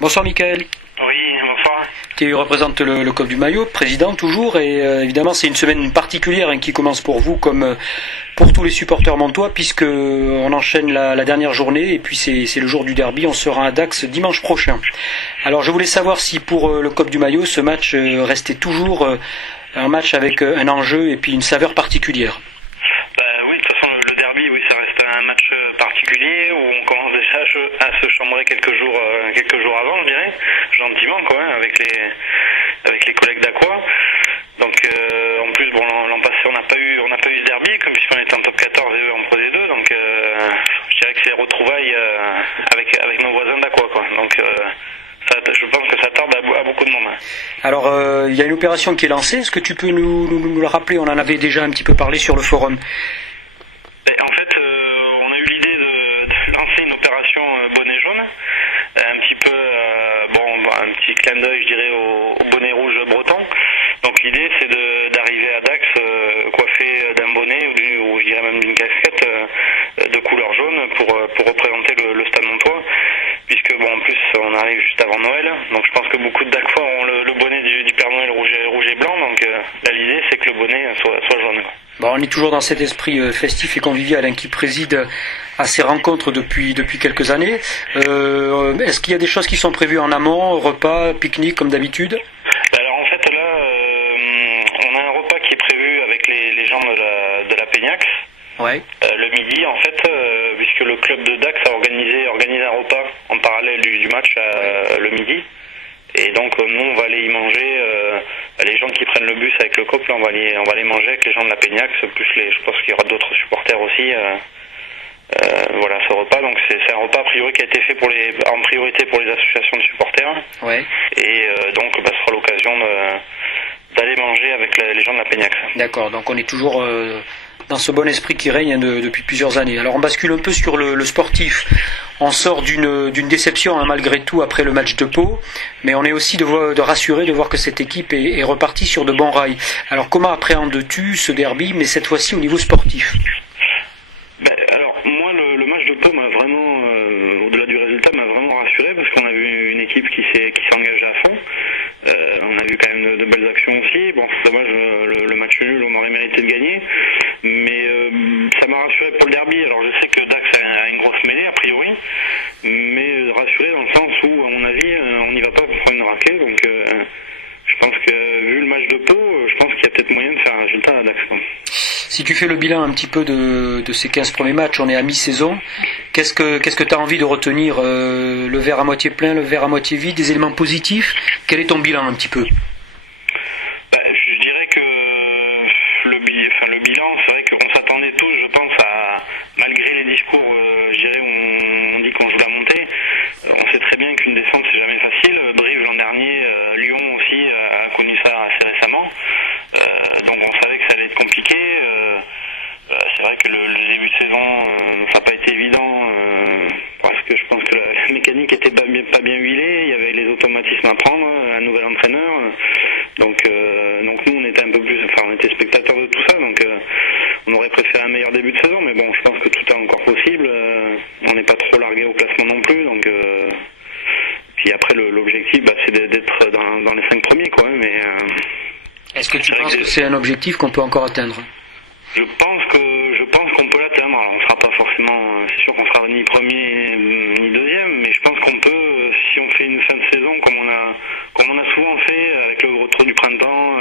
Bonsoir Michael. Oui, bonsoir. Tu représentes le club du Maillot, président toujours, et évidemment c'est une semaine particulière qui commence pour vous comme pour tous les supporters montois, puisque on enchaîne la dernière journée et puis c'est le jour du derby. On sera à Dax dimanche prochain. Alors je voulais savoir si pour le club du Maillot ce match restait toujours un match avec un enjeu et puis une saveur particulière. Oui, de toute façon le derby, oui, ça reste un match particulier où on commence déjà à se chambrer quelques jours avant, je dirais, gentiment quoi, avec les collègues d'Aqua. Donc en plus bon, l'an passé on n'a pas eu ce derby comme puisqu'on était en top 14 et eux en Pro D2, donc je dirais que c'est retrouvailles avec nos voisins d'Aqua quoi. Donc je pense que ça tarde à beaucoup de monde. Alors il y a une opération qui est lancée, est-ce que tu peux nous le rappeler? On en avait déjà un petit peu parlé sur le forum. En fait on a eu l'idée de lancer une opération bonnet jaune, un petit peu un petit clin d'œil je dirais au bonnet rouge breton. Donc l'idée c'est d'arriver à Dax coiffé d'un bonnet ou je dirais même d'une casquette de couleur jaune pour représenter le stade montois, puisque bon en plus on arrive juste avant Noël, donc je pense que beaucoup de Daxois ont le bonnet du Père Noël rouge et blanc, donc là l'idée c'est que le bonnet soit jaune. Bon, on est toujours dans cet esprit festif et convivial qui préside à ces rencontres depuis quelques années. Est-ce qu'il y a des choses qui sont prévues en amont, repas, pique-nique comme d'habitude? Alors en fait là on a un repas qui est prévu avec les gens de la Peignax. Ouais. Le midi en fait, puisque le club de Dax a organisé un repas en parallèle du match le midi. Et donc nous on va aller y manger, les gens qui prennent le bus avec le couple, on va aller manger avec les gens de la Peignax, plus je pense qu'il y aura d'autres supporters aussi. Voilà ce repas, donc c'est un repas a priori qui a été fait en priorité pour les associations de supporters. Ouais. Et donc ce sera l'occasion d'aller manger avec les gens de la Peignax. D'accord, donc on est toujours dans ce bon esprit qui règne depuis plusieurs années. Alors on bascule un peu sur le sportif. On sort d'une déception malgré tout après le match de Pau, mais on est aussi de rassurer de voir que cette équipe est repartie sur de bons rails. Alors comment appréhendes-tu ce derby, mais cette fois-ci au niveau sportif? Alors moi le match de Pau m'a vraiment, au-delà du résultat, m'a vraiment rassuré parce qu'on a vu une équipe qui s'est engagée à fond. On a vu quand même de belles actions aussi. Bon, c'est dommage, le match nul, on aurait mérité de gagner. Mais ça m'a rassuré pour le derby. Alors je sais que Dax a une grosse mêlée a priori, mais rassuré dans le sens où, à mon avis, on n'y va pas pour prendre une raclée. Donc je pense que vu le match de Pau, je pense qu'il y a peut-être moyen de faire un résultat à Dax. Si tu fais le bilan un petit peu de ces 15 premiers matchs, on est à mi-saison. Qu'est-ce que tu as envie de retenir? Le verre à moitié plein, le verre à moitié vide, des éléments positifs? Quel est ton bilan un petit peu? Je dirais que le bilan, c'est vrai qu'on s'attendait tous, je pense, malgré les discours, je dirais, où on dit qu'on joue la montée, on sait très bien qu'une descente c'est jamais facile. Brive l'an dernier, Lyon aussi a connu ça assez récemment, donc on savait que ça allait être compliqué. C'est vrai que le début de saison, ça n'a pas été évident, parce que je pense que la mécanique était pas bien huilée, il y avait les automatismes à prendre, un nouvel entraîneur, donc nous on était on était spectateurs de tout ça, donc on aurait préféré un meilleur début de saison, mais bon, je pense que tout est encore possible, on n'est pas trop largué au classement non plus, donc puis après l'objectif c'est d'être dans les 5 premiers quoi, mais est-ce que tu penses que c'est un objectif qu'on peut encore atteindre? Je pense qu'on peut l'atteindre. Alors, on sera pas forcément, c'est sûr qu'on sera ni premier ni deuxième, mais je pense qu'on peut, si on fait une fin de saison comme on a souvent fait avec le retour du printemps,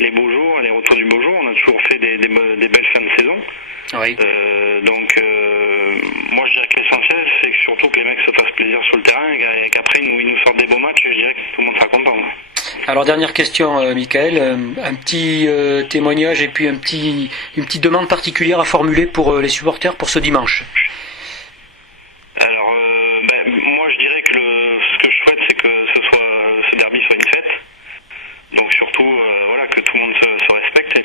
les beaux jours, les retours du beau jour, on a toujours fait des belles fins de saison. Oui. Donc moi je dirais que l'essentiel c'est que surtout que les mecs se fassent plaisir sur le terrain et qu'après ils nous sortent des beaux matchs, je dirais que tout le monde sera content. Alors dernière question Michael, un petit témoignage et puis une petite demande particulière à formuler pour les supporters pour ce dimanche. Alors moi je dirais que ce que je souhaite c'est que ce derby soit une fête. Donc surtout que tout le monde se respecte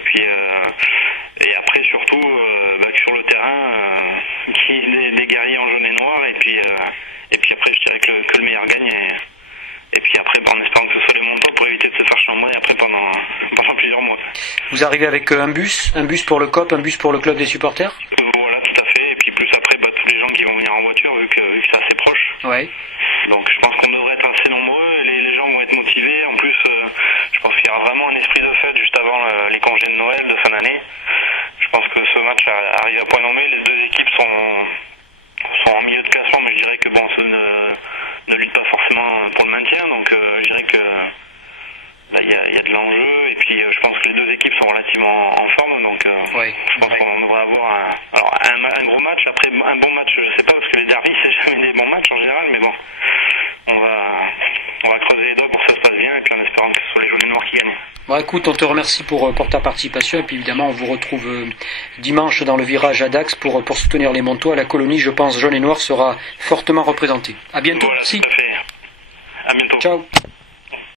et après surtout que sur le terrain qu'il y ait des guerriers en jaune et noir et puis après je dirais que le meilleur gagne et puis après en espérant que ce soit les montants pour éviter de se faire chambrer après pendant plusieurs mois. Vous arrivez avec un bus pour le COP, un bus pour le club des supporters? Voilà, tout à fait, et puis plus après tous les gens qui vont venir en voiture vu que c'est assez proche. Ouais. Donc je pense qu'on devrait être congé de Noël, de fin d'année. Je pense que ce match arrive à point nommé. Les deux équipes sont en milieu de classement, mais je dirais que bon, ceux ne luttent pas forcément pour le maintien, donc je dirais que là, il y a de l'enjeu, et puis je pense que les deux équipes sont relativement en forme, donc je pense qu'on devrait avoir un gros match. Après, un bon match, je sais pas, parce que les derbies, c'est jamais des bons matchs en général, mais bon, on va creuser les doigts pour que ça se passe bien, et puis en espérant que ce soit les jaunes et noirs qui gagnent. Bon, écoute, on te remercie pour ta participation, et puis évidemment, on vous retrouve dimanche dans le virage à Dax pour soutenir les Montois. La colonie, je pense, jaune et noir sera fortement représentée. À bientôt. Voilà, Merci. tout à fait. À bientôt. Ciao.